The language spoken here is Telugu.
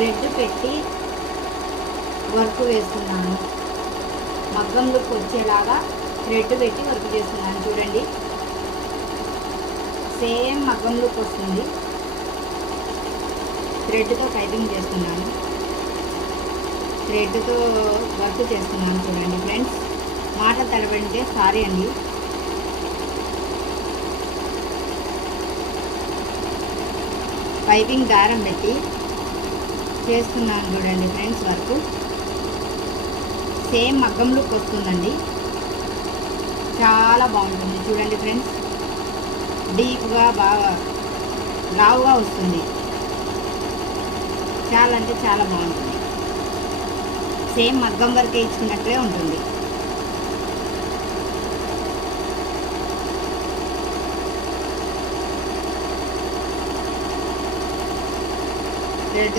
థ్రెడ్ పెట్టి వర్క్ వేస్తున్నాను. మగ్గం లుక్ వచ్చేలాగా థ్రెడ్ పెట్టి వర్క్ చేస్తున్నాను. చూడండి, సేమ్ మగ్గం లుక్ వస్తుంది. థ్రెడ్తో పైపింగ్ చేస్తున్నాను, థ్రెడ్తో వర్క్ చేస్తున్నాను. చూడండి ఫ్రెండ్స్, మాట తడబడితే సారీ అండి. పైపింగ్ దారం పెట్టి చేస్తున్నాను. చూడండి ఫ్రెండ్స్, వర్క్ సేమ్ మగ్గం లుక్ వస్తుందండి. చాలా బాగుంటుంది. చూడండి ఫ్రెండ్స్, డీప్గా బాగా లావుగా వస్తుంది. చాలా అంటే చాలా బాగుంటుంది. సేమ్ మగ్గం వర్కే ఇచ్చినట్లే ఉంటుంది. థ్రెడ్